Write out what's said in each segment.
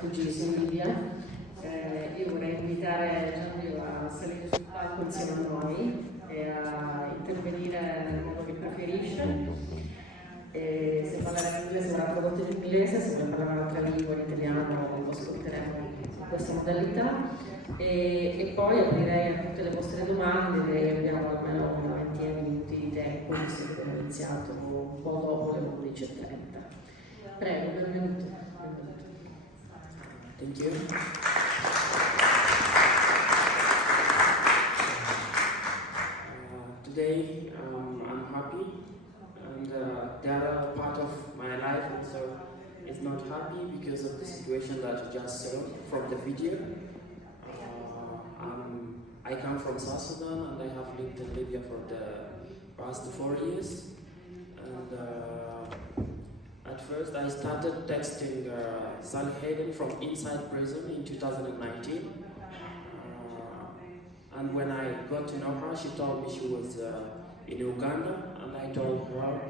rifugiati in Libia. Io vorrei invitare Gianbio a salire sul palco insieme a noi e a intervenire nel modo che preferisce. Se parlerà in inglese sarà tradotto in inglese, se vuole parlare un'altra lingua, in italiano, lo ascolteremo in questa modalità. E poi aprirei a tutte le vostre domande, direi che abbiamo almeno una ventina di minuti di tempo, visto che abbiamo iniziato un po' dopo le 11:30. Prego, benvenuto. Thank you. Today I'm happy, and the other part of my life also is not happy because of the situation that you just saw from the video. I come from South Sudan and I have lived in Libya for the past 4 years. And at first I started texting Sally Hayden from inside prison in 2019. And when I got to know her, she told me she was in Uganda, and I told her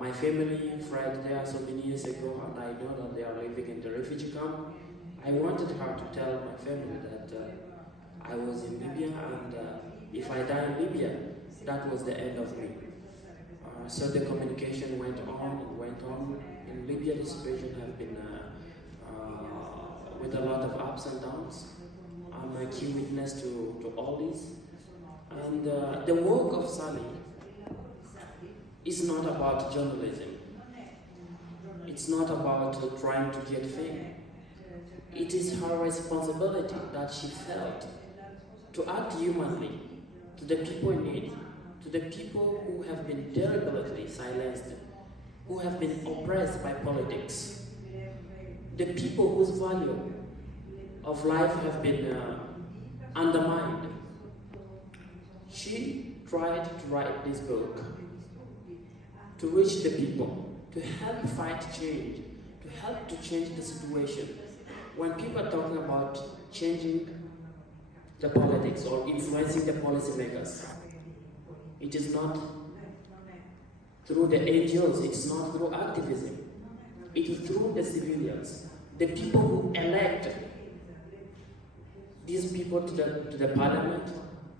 my family fled there so many years ago, and I know that they are living in the refugee camp. I wanted her to tell my family that I was in Libya, and if I die in Libya, that was the end of me. So the communication went on and went on. In Libya, the situation has been with a lot of ups and downs. I'm a key witness to all this. And the work of Sally is not about journalism. It's not about trying to get fame. It is her responsibility that she felt to act humanly to the people in need, to the people who have been deliberately silenced, who have been oppressed by politics, the people whose value of life have been undermined. She tried to write this book to reach the people, to help fight change, to help to change the situation. When people are talking about changing the politics or influencing the policymakers, it is not through the NGOs, it's not through activism, it is through the civilians, the people who elect these people to the parliament,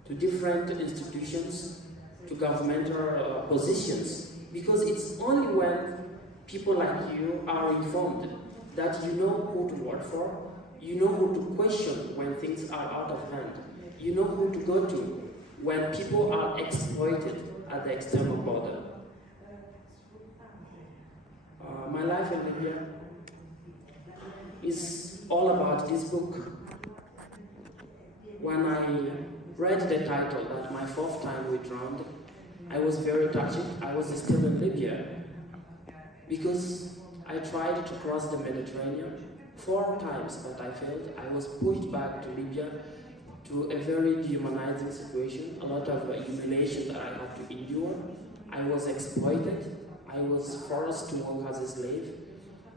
to different institutions, to governmental positions, because it's only when people like you are informed that you know who to vote for, you know who to question when things are out of hand, you know who to go to when people are exploited at the external border. My life in Libya is all about this book. When I read the title, that my 4th time we drowned, I was very touched. I was still in Libya because I tried to cross the Mediterranean 4 times, but I failed. I was pushed back to Libya to a very dehumanizing situation, a lot of humiliation that I had to endure. I was exploited. I was forced to work as a slave,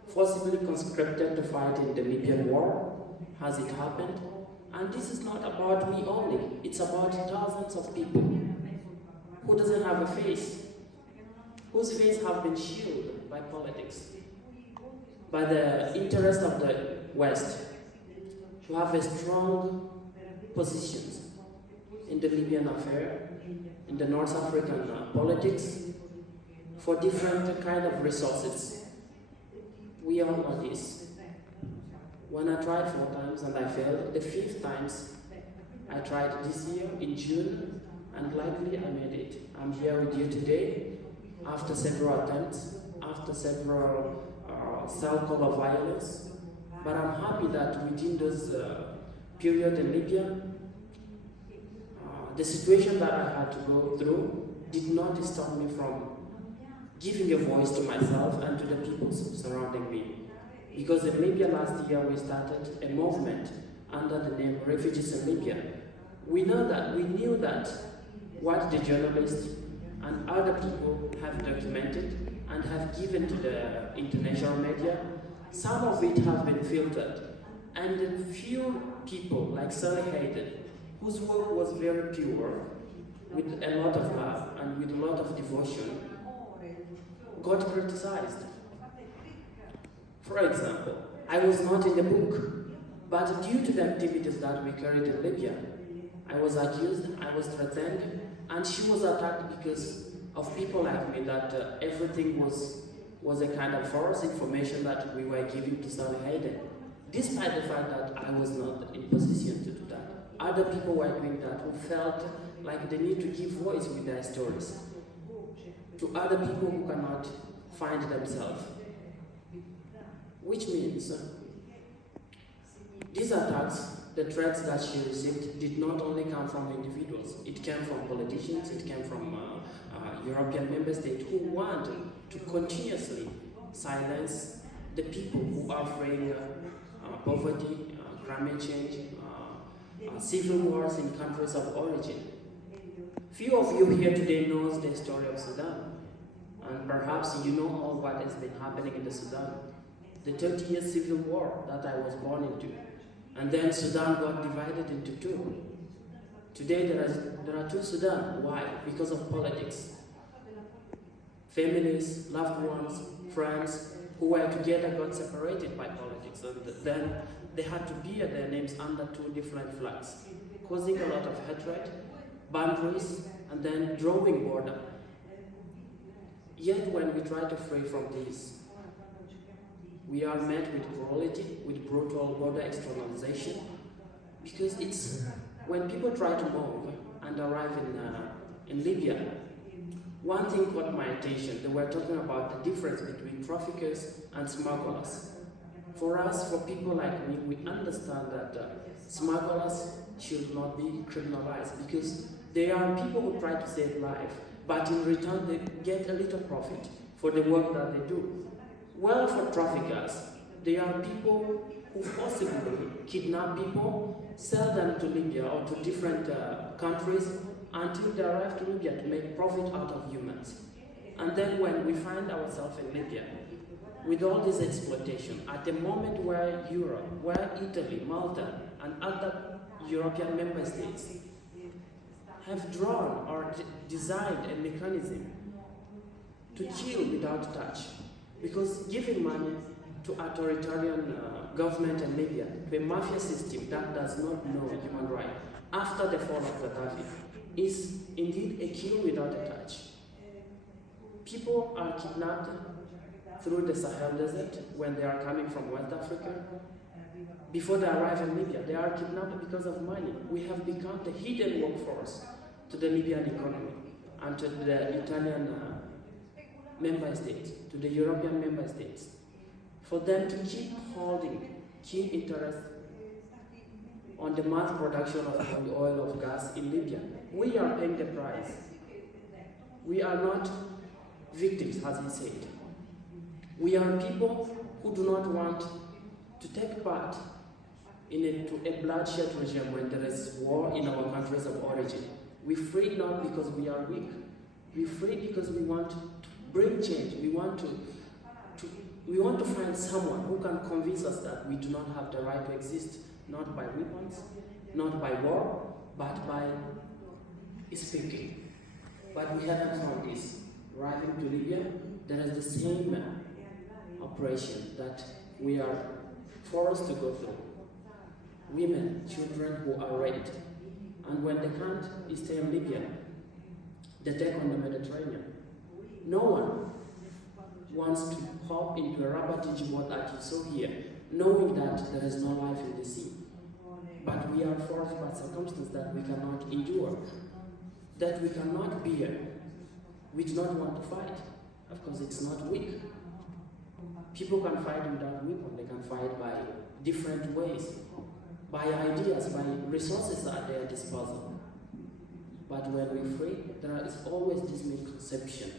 forcibly conscripted to fight in the Libyan war, as it happened. And this is not about me only, it's about thousands of people who doesn't have a face, whose face have been shielded by politics, by the interest of the West, who have a strong positions in the Libyan affair, in the North African politics, for different kind of resources. We all know this. When I tried 4 times and I failed, the 5th times I tried this year in June, and luckily I made it. I'm here with you today after several attempts, after several cycles of violence. But I'm happy that within those period in Libya, the situation that I had to go through did not stop me from giving a voice to myself and to the people surrounding me. Because in Libya last year we started a movement under the name Refugees in Libya. We knew that what the journalists and other people have documented and have given to the international media, some of it have been filtered. And a few people like Sally Hayden, whose work was very pure, with a lot of love and with a lot of devotion, got criticized. For example, I was not in the book, but due to the activities that we carried in Libya, I was accused, I was threatened, and she was attacked because of people like me, that everything was a kind of false information that we were giving to Sally Hayden. Despite the fact that I was not in position to do that. Other people were doing that who felt like they need to give voice with their stories to other people who cannot find themselves. Which means these attacks, the threats that she received, did not only come from individuals. It came from politicians, it came from European member states who want to continuously silence the people who are fleeing poverty, climate change, civil wars in countries of origin. Few of you here today knows the story of Sudan, and perhaps you know all what has been happening in the Sudan. The 30-year civil war that I was born into, and then Sudan got divided into two. Today there are two Sudan. Why? Because of politics. Families, loved ones, friends who were together got separated by politics, and then they had to bear their names under two different flags, causing a lot of hatred, boundaries, and then drawing border. Yet when we try to free from these, we are met with cruelty, with brutal border externalization, because it's when people try to move and arrive in Libya. One thing caught my attention. They were talking about the difference between traffickers and smugglers. For us, for people like me, we understand that smugglers should not be criminalized because they are people who try to save life, but in return they get a little profit for the work that they do. Well, for traffickers, they are people who forcibly kidnap people, sell them to Libya or to different countries until they arrive to Libya to make profit out of humans. And then when we find ourselves in Libya, with all this exploitation, at the moment where Europe, where Italy, Malta, and other European member states have drawn or designed a mechanism to kill without touch, because giving money to authoritarian government in Libya, to a mafia system that does not know human rights, after the fall of Gaddafi, is indeed a kill without a touch. People are kidnapped through the Sahel Desert when they are coming from West Africa. Before they arrive in Libya, they are kidnapped because of money. We have become the hidden workforce to the Libyan economy and to the Italian member states, to the European member states, for them to keep holding key interest on the mass production of oil, of gas in Libya. We are paying the price. We are not victims, as he said. We are people who do not want to take part in a bloodshed regime when there is war in our countries of origin. We flee not because we are weak. We flee because we want to bring change. We want to find someone who can convince us that we do not have the right to exist, not by weapons, not by war, but by speaking. But we haven't found this. Arriving to Libya, there is the same operation that we are forced to go through. Women, children who are raped, and when they can't stay in Libya, they take on the Mediterranean. No one wants to hop into a rubber tissue boat that you saw here, knowing that there is no life in the sea. But we are forced by circumstances that we cannot endure, that we cannot bear. We do not want to fight. Of course, it's not weak. People can fight without weapons. They can fight by different ways, by ideas, by resources at their disposal. But when we free, there is always this misconception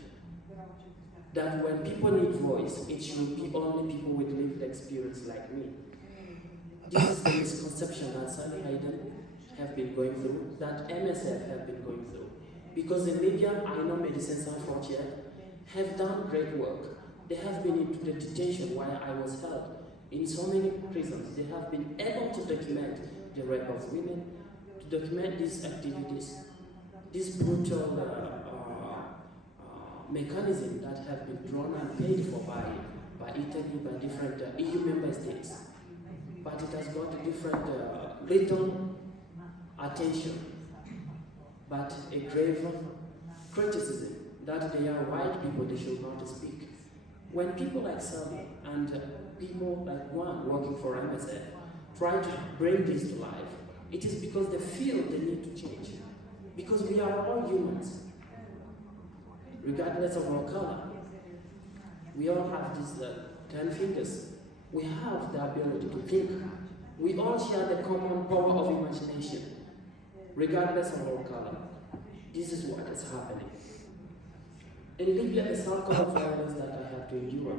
that when people need voice, it should be only people with lived experience like me. This is the misconception that Sally Hayden have been going through, that MSF have been going through. Because in Libya, I know Médecins Sans Frontières have done great work. They have been into the detention where I was held. In so many prisons, they have been able to document the rape of women, to document these activities, this brutal mechanism that have been drawn and paid for by Italy, by different EU member states. it has got a different little attention, but a grave criticism that they are white people, they should not speak. When people like Sally and people like one working for MSF try to bring this to life, it is because they feel they need to change. Because we are all humans, regardless of our color. We all have these 10 fingers. We have the ability to think. We all share the common power of imagination, regardless of our color. This is what is happening. In Libya, the cycle of violence that I had to endure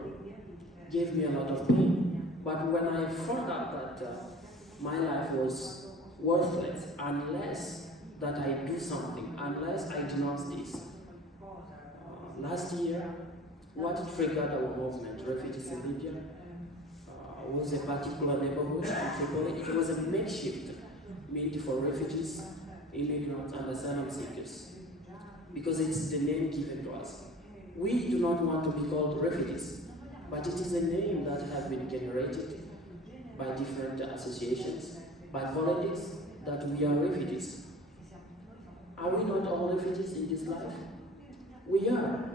gave me a lot of pain. But when I found out that my life was worthless unless that I do something, unless I denounce this. Last year, what triggered our movement, Refugees in Libya, was a particular neighborhood in Tripoli. It was a makeshift made for refugees, immigrants, and asylum seekers, because it's the name given to us. We do not want to be called refugees, but it is a name that has been generated by different associations, by politics, that we are refugees. Are we not all refugees in this life? We are.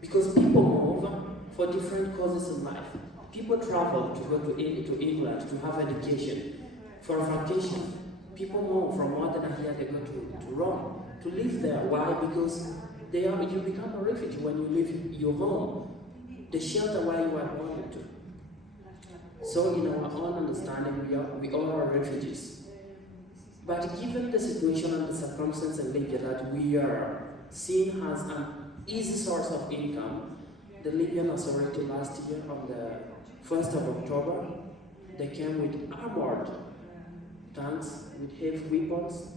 Because people move for different causes in life. People travel to go to England to have education, for vacation. People move from Modena they go to Rome, to live there. Why? Because you become a refugee when you leave your home, the shelter where you are born into. So in our own understanding, we all are refugees. But given the situation and the circumstance in Libya that we are seen as an easy source of income, the Libyan authority last year on the 1st of October, they came with armored tanks, with heavy weapons,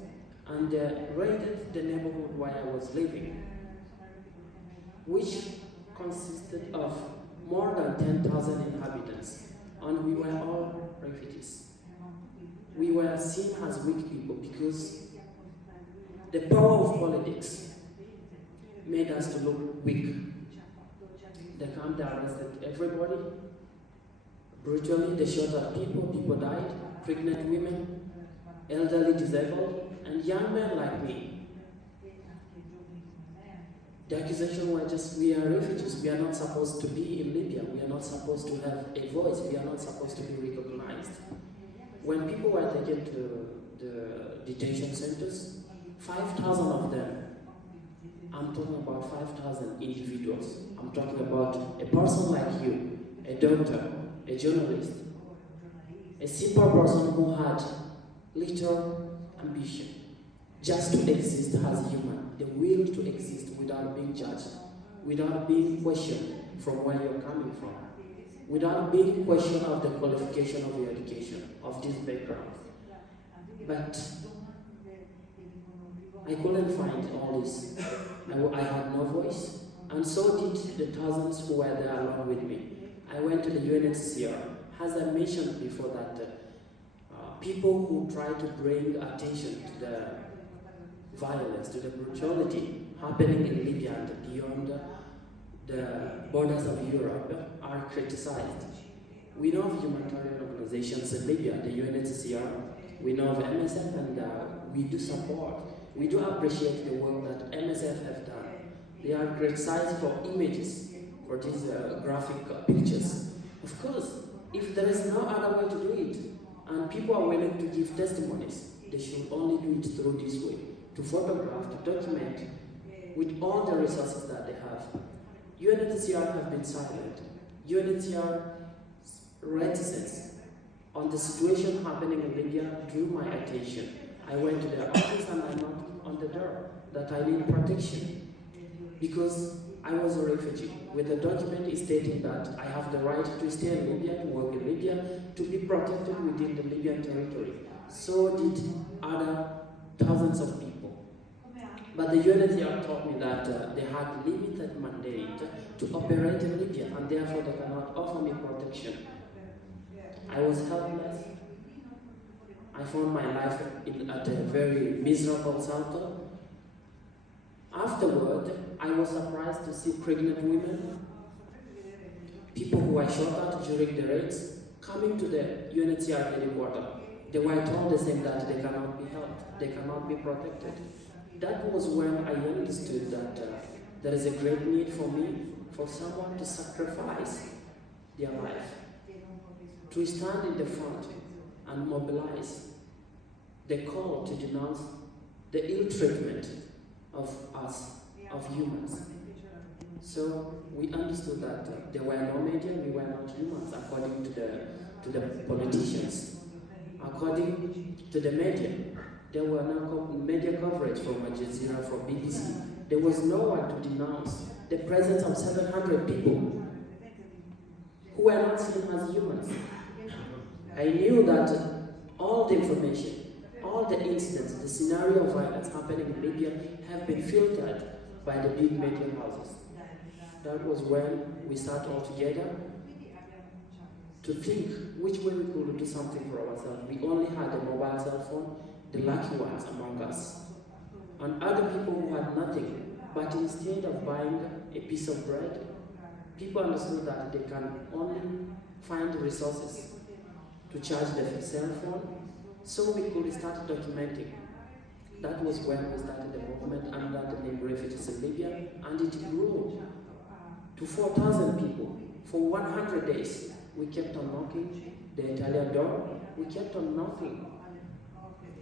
and raided the neighborhood where I was living, which consisted of more than 10,000 inhabitants, and we were all refugees. We were seen as weak people because the power of politics made us to look weak. They came, they arrested everybody. Brutally, they shot at people died, pregnant women, elderly disabled, and young men like me. The accusation was just, we are refugees, we are not supposed to be in Libya, we are not supposed to have a voice, we are not supposed to be recognized. When people were taken to the detention centers, 5,000 of them, I'm talking about 5,000 individuals. I'm talking about a person like you, a doctor, a journalist, a simple person who had little ambition, just to exist as human, the will to exist without being judged, without being questioned from where you're coming from, without being questioned of the qualification of your education, of this background. But I couldn't find all this. I had no voice, and so did the thousands who were there along with me. I went to the UNHCR. As I mentioned before, that people who try to bring attention to the violence, to the brutality happening in Libya and beyond the borders of Europe are criticized. We know of humanitarian organizations in Libya, the UNHCR, we know of MSF, and we do support. We do appreciate the work that MSF have done. They are criticized for images, for these graphic pictures. Of course, if there is no other way to do it, and people are willing to give testimonies, they should only do it through this way, to photograph, to document, with all the resources that they have. UNHCR have been silent. UNHCR reticence on the situation happening in Libya drew my attention. I went to their office and I knocked on the door that I need protection because I was a refugee with a document stating that I have the right to stay in Libya, to work in Libya, to be protected within the Libyan territory. So did other thousands of people. But the UNHCR told me that they had limited mandate to operate in Libya and therefore they cannot offer me protection. I was helpless. I found my life at a very miserable circle. Afterward, I was surprised to see pregnant women, people who were shot at during the raids, Coming to the UNHCR headquarters, they were told the same that they cannot be helped, they cannot be protected. That was when I understood that there is a great need for me, for someone to sacrifice their life, to stand in the front and mobilize the call to denounce the ill treatment of us, of humans. So we understood that there were no media, we were not humans, according to the politicians. According to the media, there were no media coverage from Al Jazeera, from BBC. There was no one to denounce the presence of 700 people who were not seen as humans. I knew that all the information, all the incidents, the scenario of violence happening in Libya have been filtered by the big media houses. That was when we sat all together to think which way we could do something for ourselves. We only had a mobile cell phone, the lucky ones among us, and other people who had nothing. But instead of buying a piece of bread, people understood that they can only find resources to charge their cell phone, so we could start documenting. That was when we started the movement under the name Refugees in Libya, and it grew to 4,000 people. For 100 days, we kept on knocking the Italian door, we kept on knocking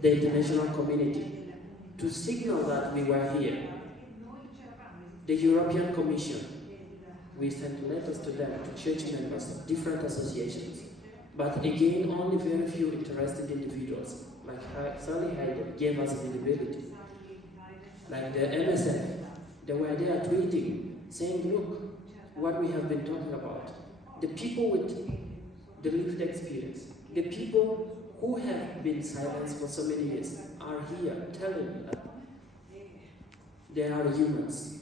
the international community to signal that we were here. The European Commission, we sent letters to them, to church members of different associations. But again, only very few interested individuals, like Sally Hayden, gave us visibility. Like the MSF, they were there tweeting, saying, look, what we have been talking about. The people with the lived experience, the people who have been silenced for so many years are here telling that they are humans.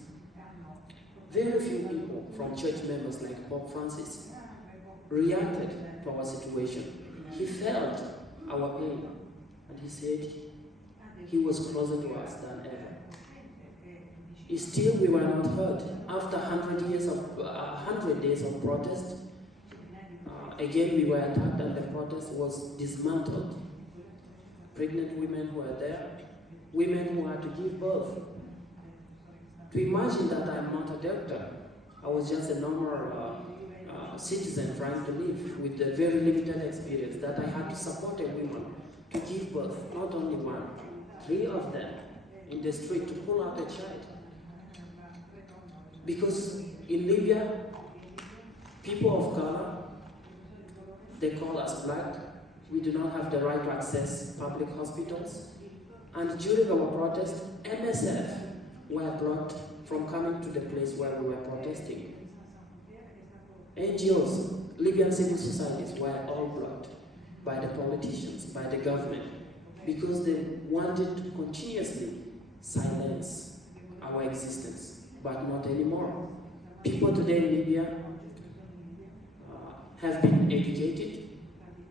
Very few people from church members like Pope Francis reacted to our situation. He felt our pain, and he said he was closer to us than ever. Still, we were not heard. After 100 days of protest, again we were attacked, and the protest was dismantled. Pregnant women were there, women who had to give birth. To imagine that I'm not a doctor, I was just a normal citizen trying to live with a very limited experience, that I had to support a woman to give birth, not only one, 3 of them in the street to pull out a child. Because in Libya, people of color, they call us black, we do not have the right to access public hospitals, and during our protest, MSF were blocked from coming to the place where we were protesting. NGOs, Libyan civil societies were all blocked by the politicians, by the government, because they wanted to continuously silence our existence, but not anymore. People today in Libya have been educated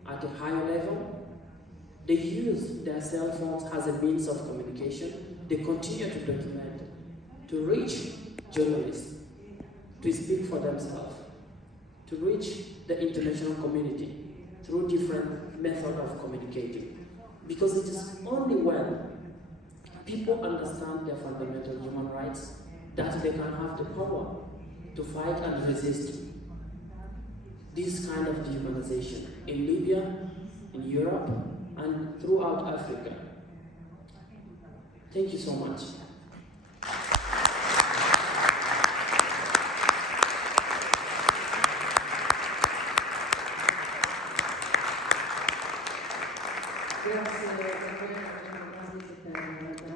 at a higher level. They use their cell phones as a means of communication. They continue to document, to reach journalists, to speak for themselves, to reach the international community through different methods of communicating. Because it is only when people understand their fundamental human rights that they can have the power to fight and resist this kind of dehumanization in Libya, in Europe, and throughout Africa. Thank you so much. Grazie per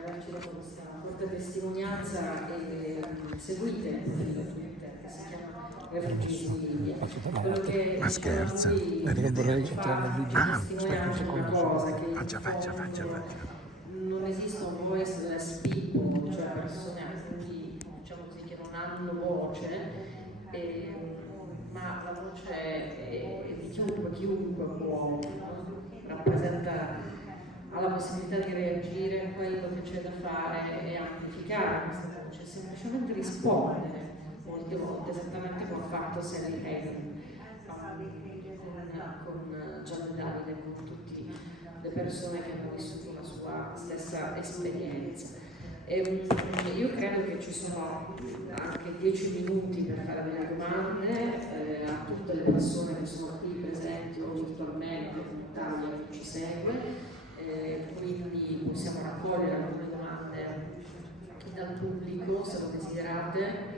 averci dato questa forte testimonianza e seguite il profilo Twitter che si chiama Refugees in Libia. Quello che ma scherza, perché vorrei entrare nel video. Aspetta un secondo. Faccia. Non esistono voiceless people, cioè persone diciamo così, che non hanno voce, ma la voce è di chiunque può, rappresenta, ha la possibilità di reagire a quello che c'è da fare e amplificare questa voce, semplicemente rispondere molte volte, esattamente come ha fatto Sally Hayden con Gianni Davide con tutte le persone che hanno vissuto la sua stessa esperienza. Io credo che ci sono anche 10 minuti per fare delle domande a tutte le persone che sono qui presenti o virtualmente in Italia che ci segue, quindi possiamo raccogliere alcune domande dal pubblico se lo desiderate.